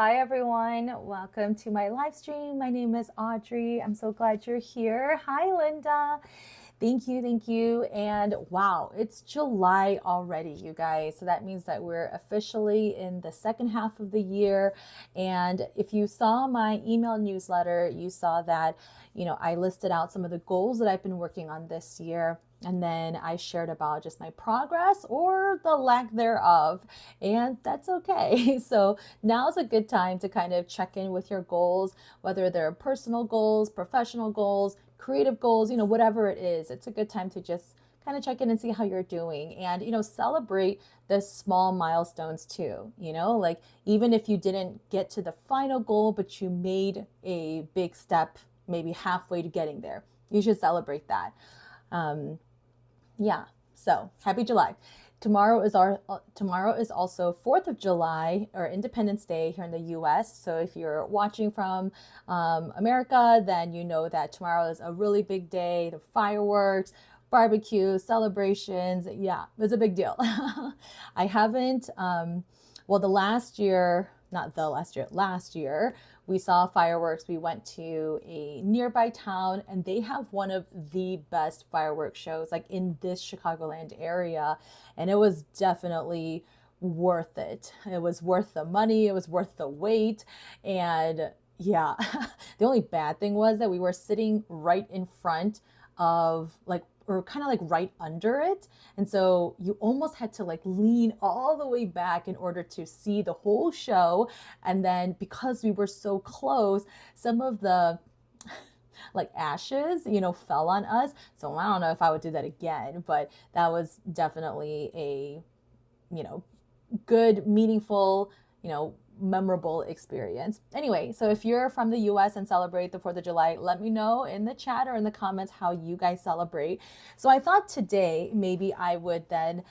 Hi everyone, welcome to my live stream. My name is Audrey. I'm so glad you're here. Hi Linda. Thank you. And wow, it's July already, you guys. So that means that we're officially in the second half of the year. And if you saw my email newsletter, you saw that, I listed out some of the goals that I've been working on this year. And then I shared about just my progress or the lack thereof. And that's okay. So now's a good time to kind of check in with your goals, whether they're personal goals, professional goals, creative goals, whatever it is. It's a good time to just kind of check in and see how you're doing and, celebrate the small milestones too, like even if you didn't get to the final goal, but you made a big step, maybe halfway to getting there, you should celebrate that. Yeah, so happy July. Tomorrow is also 4th of July, or Independence Day here in the US. So if you're watching from America, then you know that tomorrow is a really big day. The fireworks, barbecue, celebrations. Yeah, it's a big deal. I haven't, last year, last year, we saw fireworks. We went to a nearby town and they have one of the best fireworks shows like in this Chicagoland area. And it was definitely worth it. It was worth the money. It was worth the wait. And yeah, the only bad thing was that we were sitting right in front of or kind of like right under it. And so you almost had to like lean all the way back in order to see the whole show. And then because we were so close, some of the like ashes, fell on us. So I don't know if I would do that again, but that was definitely a, good, meaningful, memorable experience. Anyway, so if you're from the US and celebrate the 4th of July, let me know in the chat or in the comments how you guys celebrate. So I thought today maybe I would then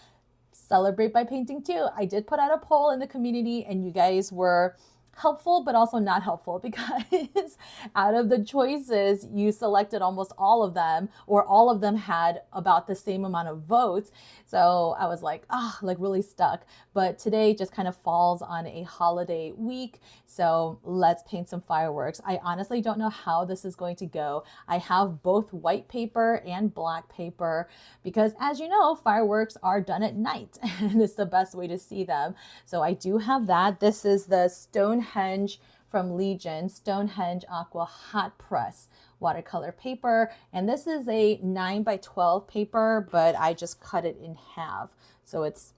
celebrate by painting too. I did put out a poll in the community and you guys were helpful but also not helpful because out of the choices you selected almost all of them, or all of them had about the same amount of votes. So I was like really stuck. But today just kind of falls on a holiday week, so let's paint some fireworks. I honestly don't know how this is going to go. I have both white paper and black paper because, as you know, fireworks are done at night and it's the best way to see them. So I do have that. This is the Stonehenge from Legion, Stonehenge Aqua Hot Press watercolor paper. And this is a 9x12 paper, but I just cut it in half. So it's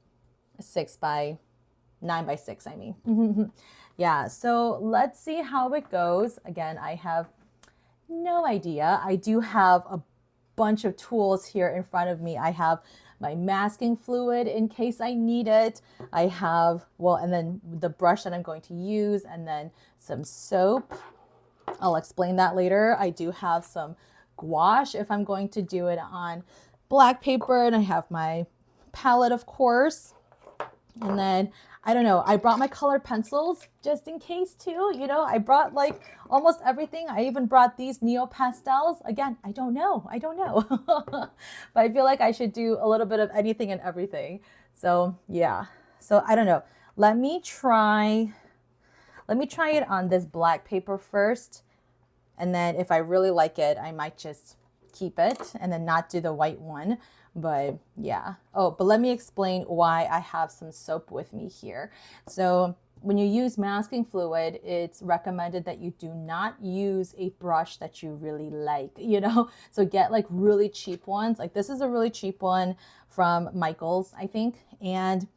9x6, I mean. Yeah, so let's see how it goes. Again, I have no idea. I do have a bunch of tools here in front of me. I have my masking fluid in case I need it. I have, and then the brush that I'm going to use, and then some soap. I'll explain that later. I do have some gouache if I'm going to do it on black paper, and I have my palette, of course. And then, I don't know, I brought my colored pencils just in case too. I brought like almost everything. I even brought these Neo Pastels. Again, I don't know. But I feel like I should do a little bit of anything and everything. So yeah, so I don't know. Let me try it on this black paper first. And then if I really like it, I might just keep it and then not do the white one. But yeah. Oh, but let me explain why I have some soap with me here. So when you use masking fluid, it's recommended that you do not use a brush that you really like, So get like really cheap ones. Like this is a really cheap one from Michael's, I think. And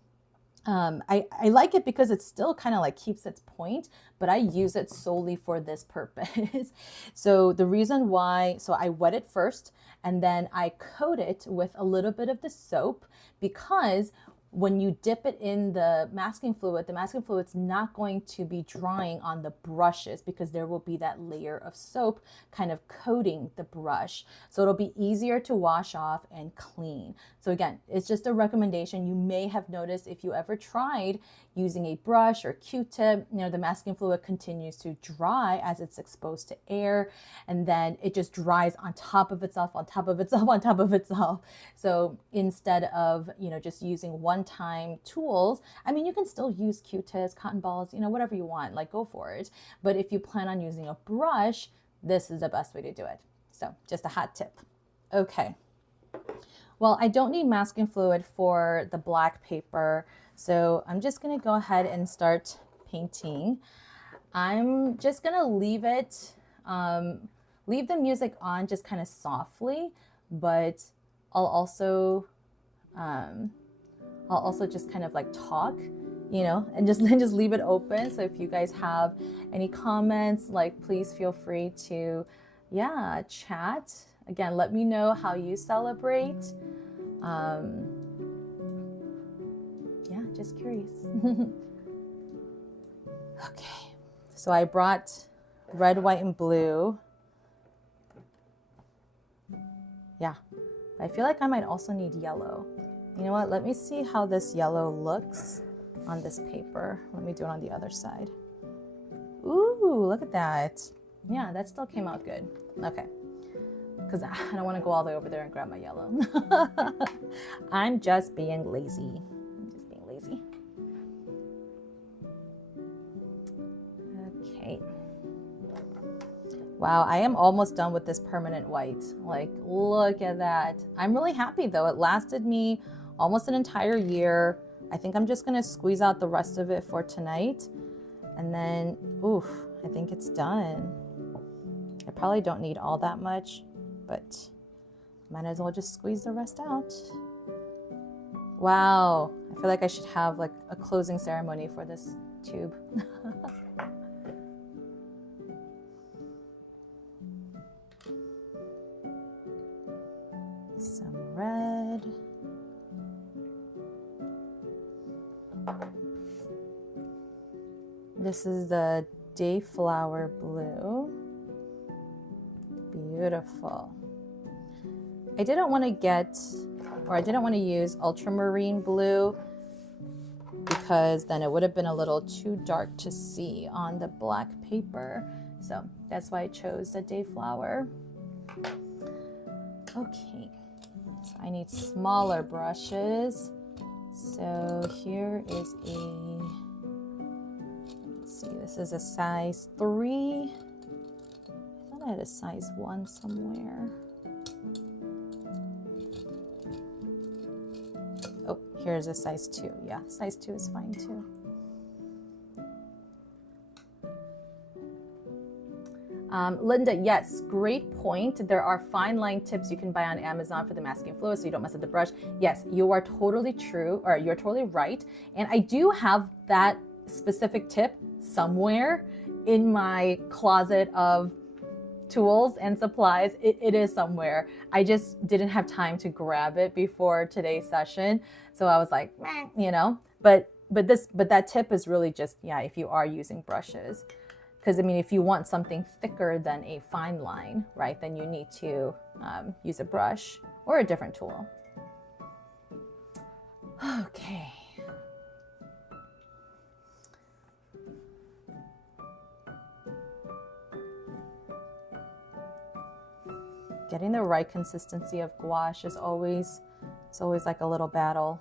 I like it because it still kind of like keeps its point, but I use it solely for this purpose. So the reason why, so I wet it first and then I coat it with a little bit of the soap, because when you dip it in the masking fluid's not going to be drying on the brushes because there will be that layer of soap kind of coating the brush. So it'll be easier to wash off and clean. So again, it's just a recommendation. You may have noticed if you ever tried using a brush or Q-tip, the masking fluid continues to dry as it's exposed to air, and then it just dries on top of itself, on top of itself, on top of itself. So instead of, just using one one-time tools, I mean, you can still use Q-tips, cotton balls, you know, whatever you want, like go for it. But if you plan on using a brush, this is the best way to do it. So just a hot tip. Okay. Well, I don't need masking fluid for the black paper, so I'm just gonna go ahead and start painting. I'm just gonna leave it, leave the music on just kind of softly, but I'll also just kind of like talk, you know, and just leave it open. So if you guys have any comments, like please feel free to, yeah, chat. Again, let me know how you celebrate. Yeah, just curious. Okay, so I brought red, white, and blue. Yeah, I feel like I might also need yellow. You know what? Let me see how this yellow looks on this paper. Let me do it on the other side. Ooh, look at that. Yeah, that still came out good. Okay, because I don't want to go all the way over there and grab my yellow. I'm just being lazy. Okay. Wow, I am almost done with this permanent white. Like, look at that. I'm really happy though. It lasted me almost an entire year. I think I'm just gonna squeeze out the rest of it for tonight. And then, oof, I think it's done. I probably don't need all that much, but might as well just squeeze the rest out. Wow, I feel like I should have like a closing ceremony for this tube. Some red. This is the Dayflower blue. Beautiful. I didn't want to use ultramarine blue because then it would have been a little too dark to see on the black paper. So that's why I chose the Dayflower. Okay, so I need smaller brushes. So here is let's see, this is a size 3. I thought I had a size 1 somewhere. Oh, here's a size 2. Yeah, size 2 is fine too. Linda, yes, great point. There are fine line tips you can buy on Amazon for the masking fluid so you don't mess up the brush. Yes, you are totally true, or you're totally right. And I do have that specific tip somewhere in my closet of tools and supplies. It is somewhere. I just didn't have time to grab it before today's session. So I was like, meh, you know, but that tip is really just, yeah, if you are using brushes. Because I mean, if you want something thicker than a fine line, right, then you need to use a brush or a different tool. Okay. Getting the right consistency of gouache is always, it's always like a little battle.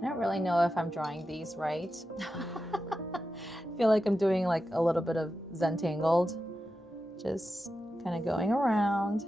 I don't really know if I'm drawing these right. I feel like I'm doing like a little bit of Zentangled, just kind of going around.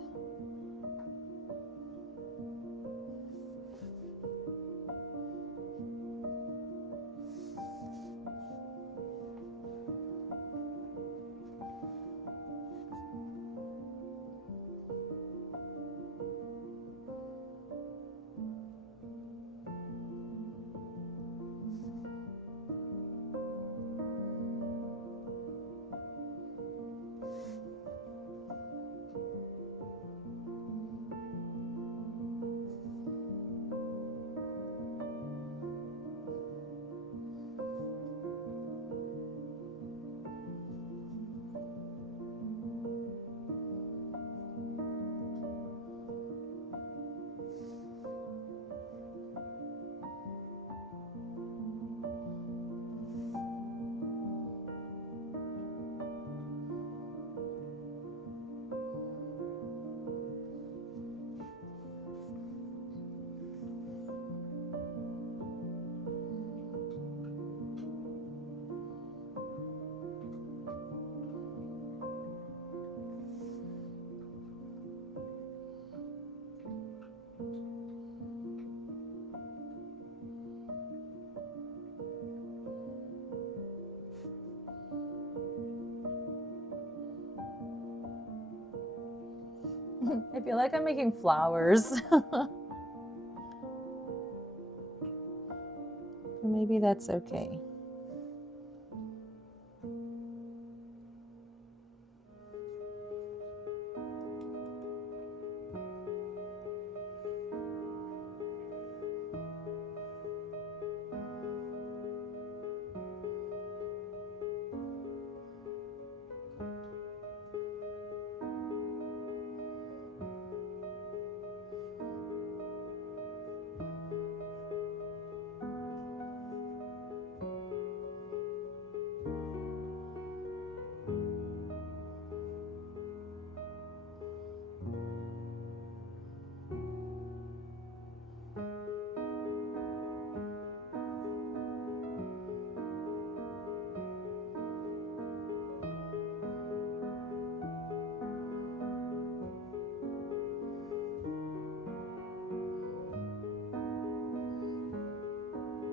I feel like I'm making flowers. Maybe that's okay.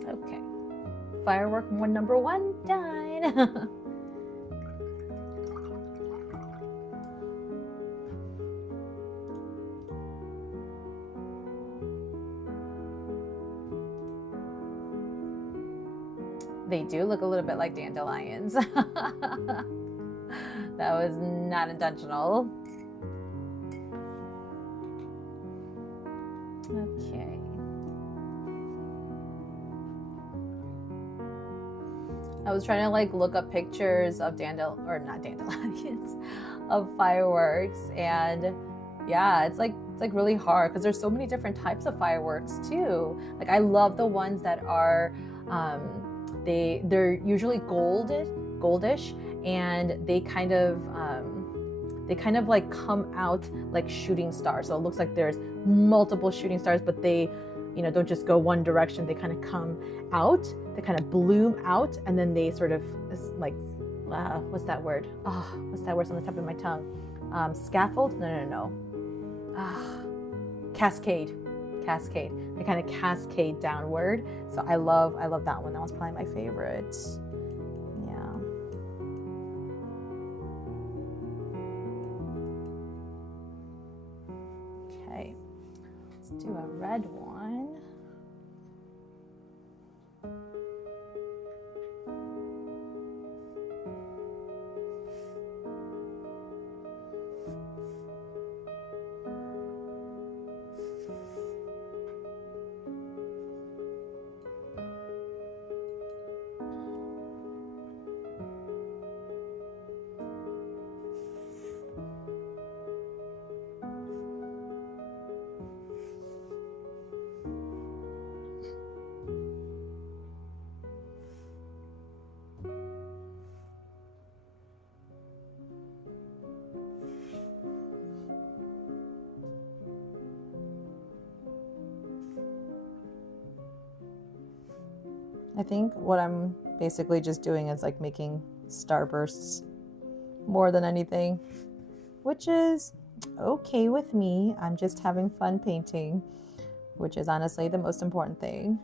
Okay, firework number 1 done. They do look a little bit like dandelions. That was not intentional. Okay. I was trying to like look up pictures of dandelions, of fireworks, and yeah, it's like really hard because there's so many different types of fireworks too. Like I love the ones that are they're usually goldish, and they kind of like come out like shooting stars. So it looks like there's multiple shooting stars, but they, you know, don't just go one direction. They kind of come out, they kind of bloom out, and then they sort of like, what's that word? Oh, what's that word on the top of my tongue? Scaffold? No. Cascade. They kind of cascade downward. So I love that one. That was probably my favorite. Yeah. Okay, let's do a red one. I think what I'm basically just doing is like making starbursts more than anything, which is okay with me. I'm just having fun painting, which is honestly the most important thing.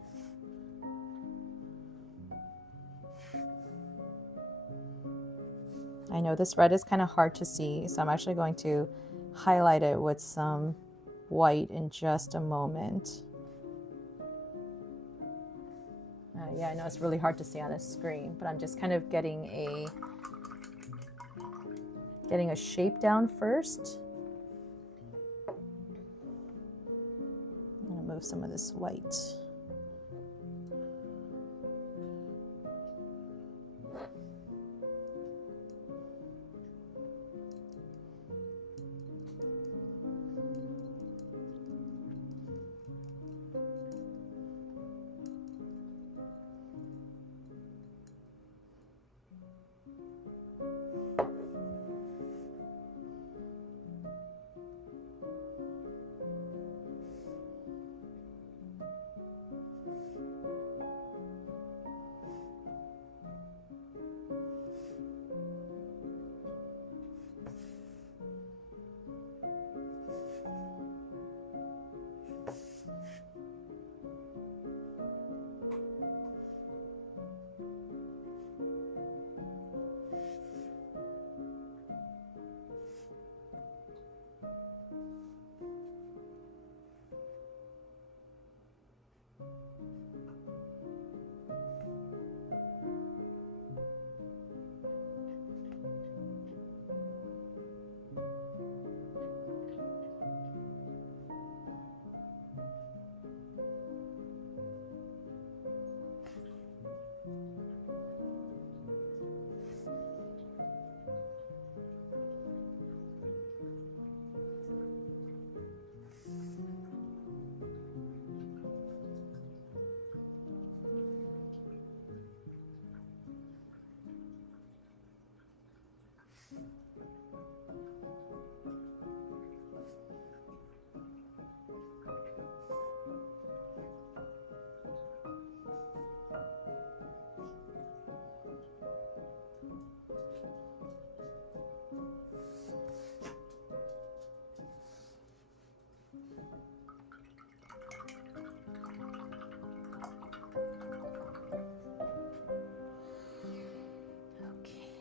I know this red is kind of hard to see, so I'm actually going to highlight it with some white in just a moment. Yeah, I know it's really hard to see on a screen, but I'm just kind of getting a shape down first. I'm going to move some of this white.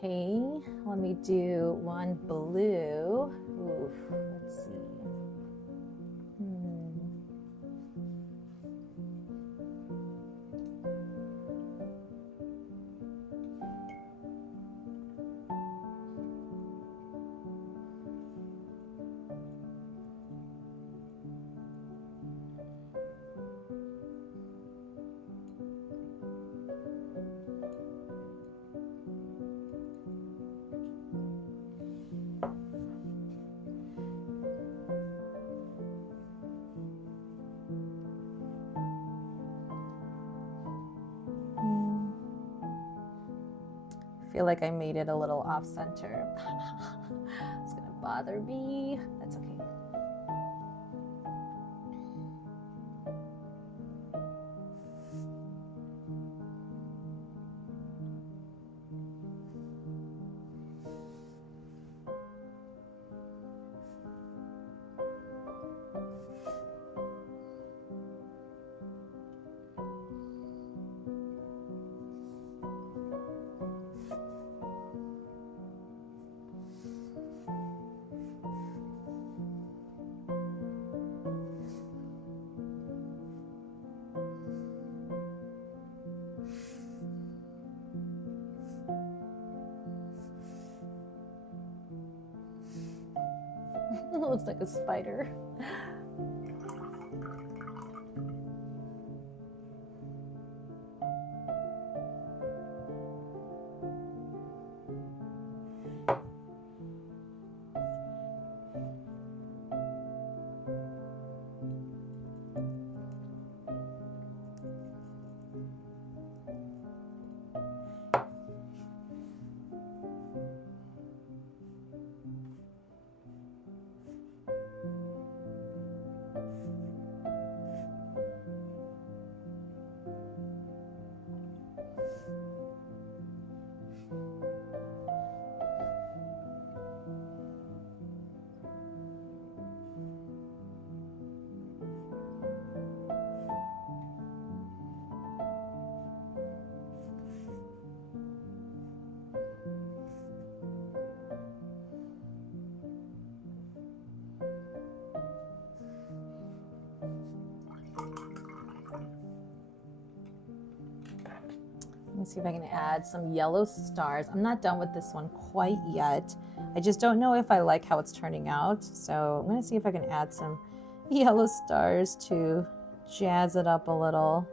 Okay, let me do one blue. Oof, let's see. I feel like I made it a little off center. It's gonna bother me. That's okay. It looks like a spider. Let me see if I can add some yellow stars. I'm not done with this one quite yet. I just don't know if I like how it's turning out. So I'm gonna see if I can add some yellow stars to jazz it up a little.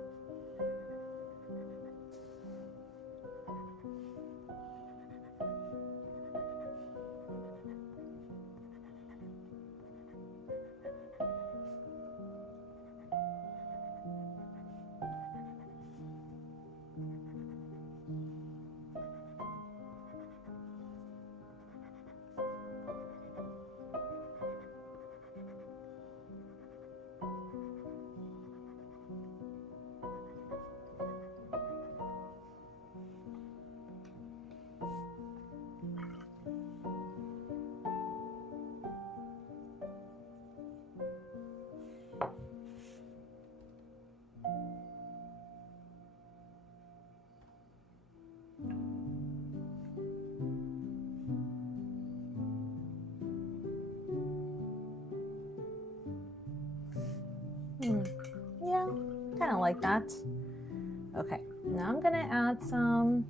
Yeah, kind of like that. Okay, now I'm gonna add some.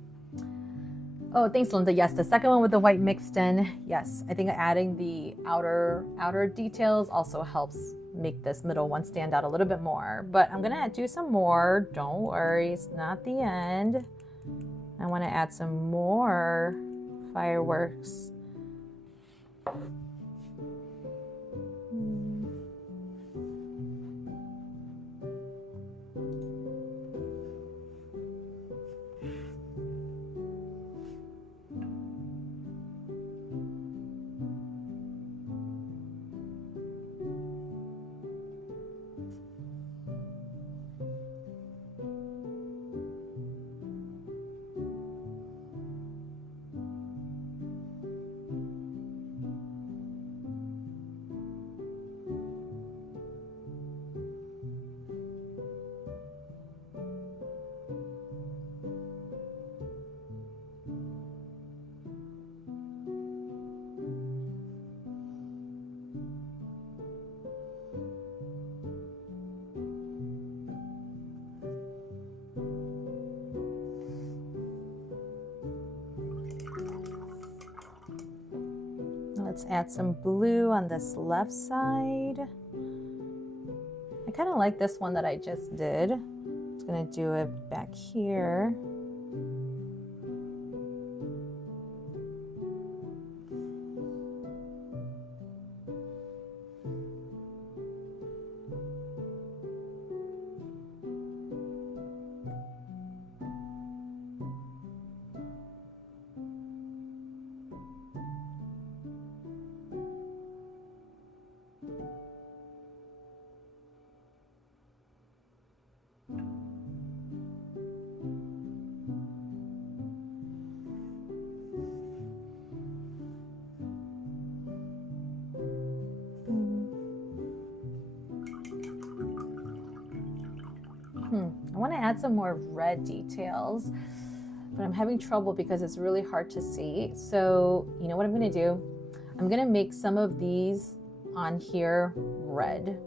Oh, thanks, Linda. Yes, the second one with the white mixed in. Yes, I think adding the outer details also helps make this middle one stand out a little bit more. But I'm gonna do some more. Don't worry, it's not the end. I want to add some more fireworks. Let's add some blue on this left side. I kind of like this one that I just did. I'm just gonna do it back here. I want to add some more red details, but I'm having trouble because it's really hard to see. So you know what I'm going to do? I'm going to make some of these on here red,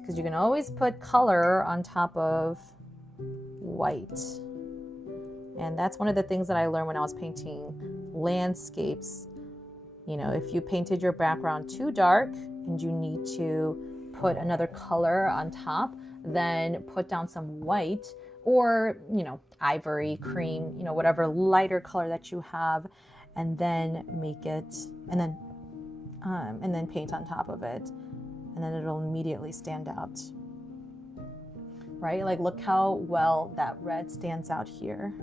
because you can always put color on top of white. And that's one of the things that I learned when I was painting landscapes. You know, if you painted your background too dark and you need to put another color on top, then put down some white, or, you know, ivory, cream, you know, whatever lighter color that you have, and then make it, and then paint on top of it, and then it'll immediately stand out, right? Like, look how well that red stands out here.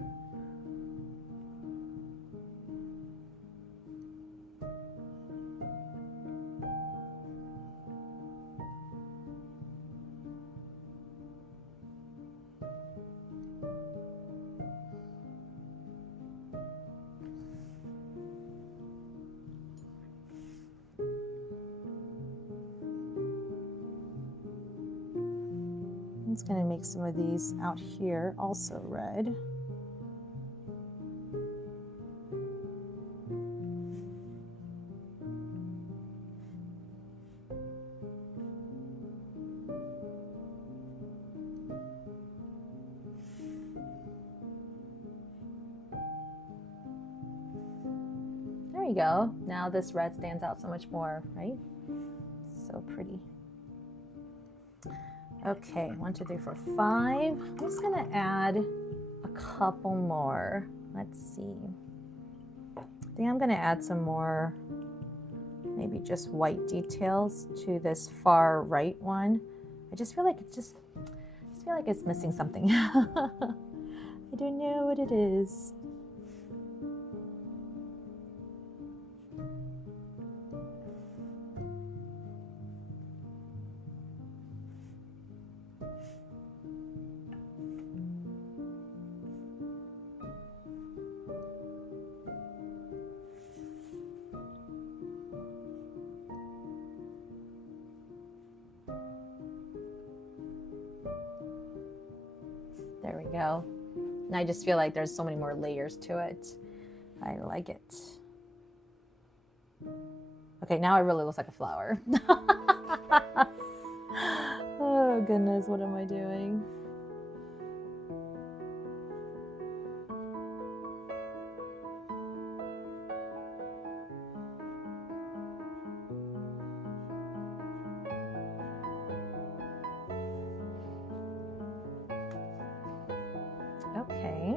I'm just going to make some of these out here also red. There you go. Now this red stands out so much more, right? So pretty. Okay, 1, 2, 3, 4, 5. I'm just gonna add a couple more. Let's see. I think I'm gonna add some more, maybe just white details to this far right one. I just feel like it's missing something. I don't know what it is. There we go. And I just feel like there's so many more layers to it. I like it. Okay, now it really looks like a flower. Oh goodness, what am I doing? Okay.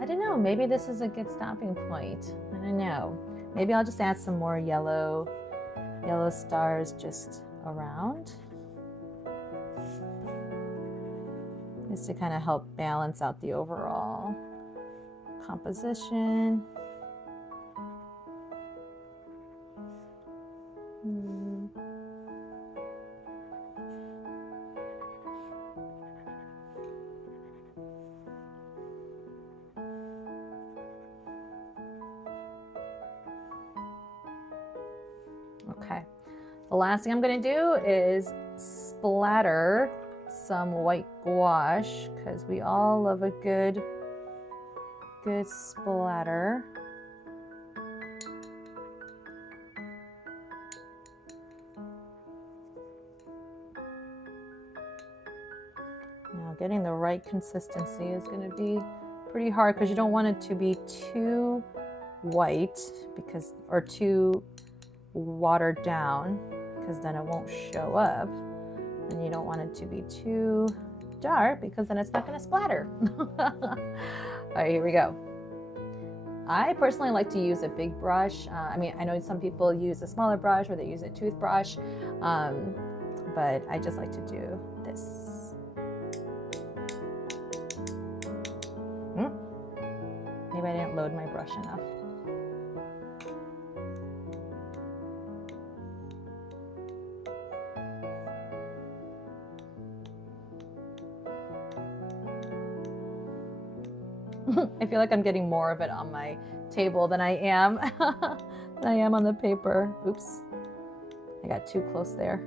I don't know. Maybe this is a good stopping point. I don't know. Maybe I'll just add some more yellow stars just around, just to kind of help balance out the overall composition. Okay, the last thing I'm going to do is splatter some white gouache, because we all love a good splatter. Now getting the right consistency is going to be pretty hard, because you don't want it to be too white because, or too watered down, because then it won't show up. And you don't want it to be too dark because then it's not going to splatter. All right, here we go. I personally like to use a big brush. I mean, I know some people use a smaller brush or they use a toothbrush, but I just like to do this. Maybe I didn't load my brush enough. I feel like I'm getting more of it on my table than I am on the paper. Oops, I got too close there.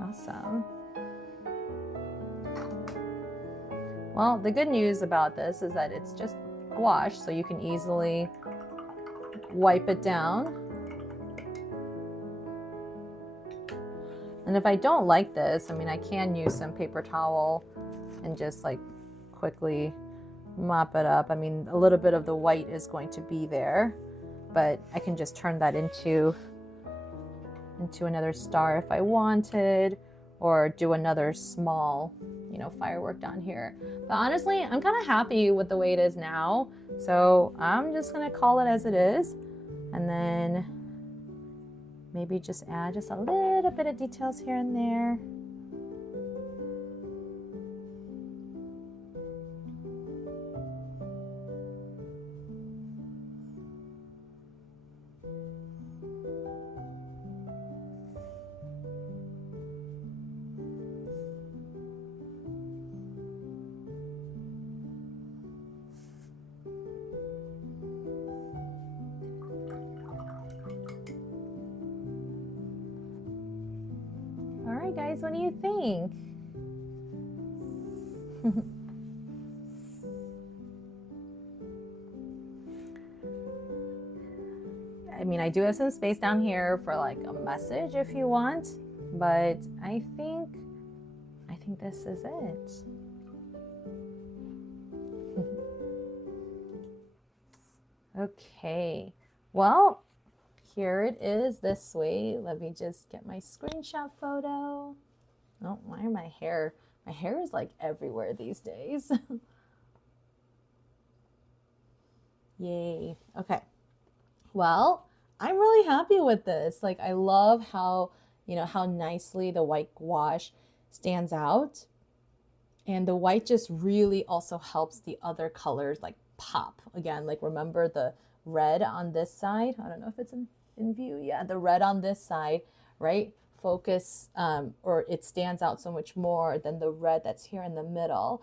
Awesome. Well, the good news about this is that it's just gouache, so you can easily wipe it down. And if I don't like this, I mean, I can use some paper towel and just like quickly mop it up. I mean, a little bit of the white is going to be there, but I can just turn that into another star if I wanted, or do another small, you know, firework down here. But honestly, I'm kind of happy with the way it is now. So I'm just gonna call it as it is. And then maybe just add just a little bit of details here and there. All right, guys, what do you think? I mean, I do have some space down here for like a message if you want, but I think this is it. Okay, well, here it is this way. Let me just get my screenshot photo. Oh, why are my hair is like everywhere these days. Yay. Okay. Well, I'm really happy with this. Like, I love how, you know, how nicely the white gouache stands out. And the white just really also helps the other colors like pop. Again, like remember the red on this side? I don't know if it's in view. Yeah, the red on this side, right? Focus, or it stands out so much more than the red that's here in the middle.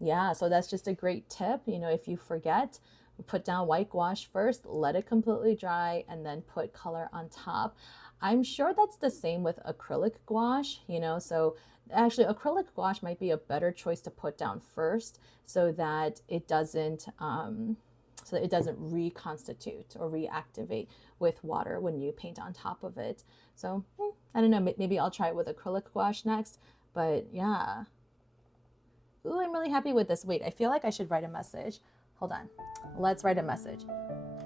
Yeah, so that's just a great tip. You know, if you forget, put down white gouache first, let it completely dry, and then put color on top. I'm sure that's the same with acrylic gouache, you know, so actually acrylic gouache might be a better choice to put down first so that it doesn't reconstitute or reactivate with water when you paint on top of it. So I don't know, maybe I'll try it with acrylic gouache next, but yeah. Ooh, I'm really happy with this. Wait, I feel like I should write a message. Hold on, let's write a message.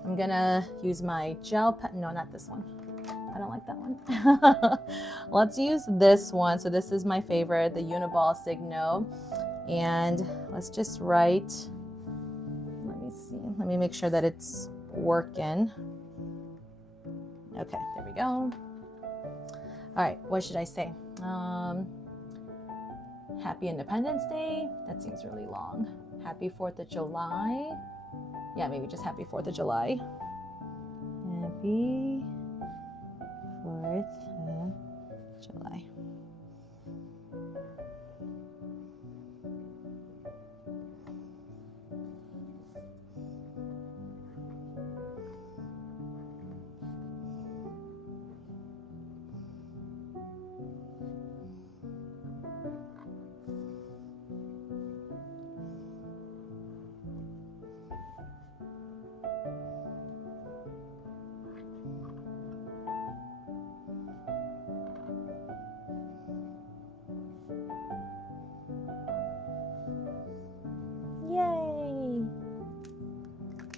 I'm gonna use my gel pen. No, not this one. I don't like that one. Let's use this one. So this is my favorite, the Uniball Signo. And let's just write, let me see. Let me make sure that it's working. Okay, there we go. All right, what should I say? Happy Independence Day. That seems really long. Happy 4th of July. Yeah, maybe just happy 4th of July. Happy 4th of July.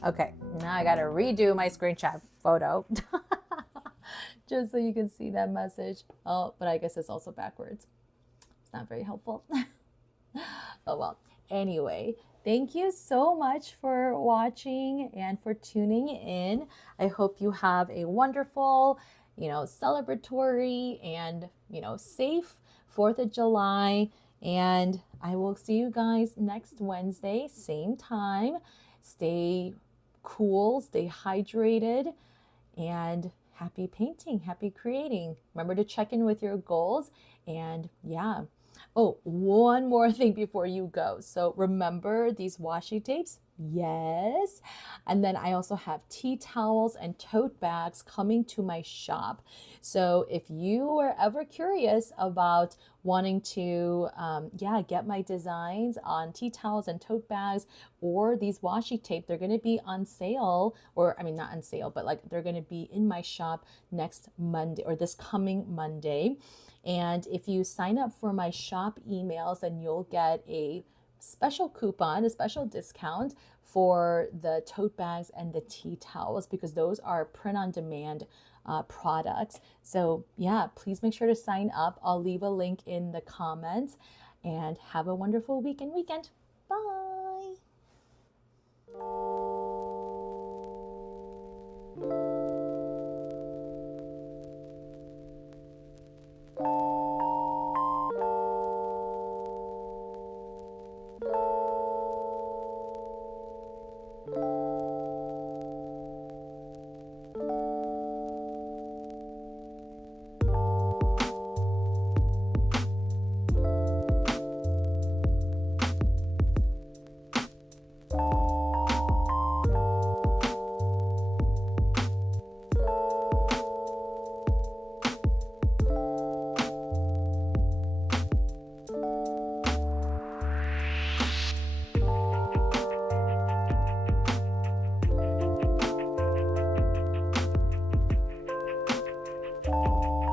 Okay, now I gotta redo my screenshot photo just so you can see that message. Oh, but I guess it's also backwards. It's not very helpful. Oh well. Anyway, thank you so much for watching and for tuning in. I hope you have a wonderful, celebratory and, safe 4th of July. And I will see you guys next Wednesday, same time. Stay cool, stay hydrated, and happy painting, happy creating. Remember to check in with your goals. And yeah. Oh, one more thing before you go. So remember these washi tapes? Yes. And then I also have tea towels and tote bags coming to my shop. So if you are ever curious about wanting to, get my designs on tea towels and tote bags or these washi tape, they're going to be on sale, or I mean, not on sale, but like they're going to be in my shop next Monday or this coming Monday. And if you sign up for my shop emails, then you'll get a special coupon, a special discount for the tote bags and the tea towels, because those are print on demand products. So yeah, please make sure to sign up. I'll leave a link in the comments, and have a wonderful week and weekend. Bye.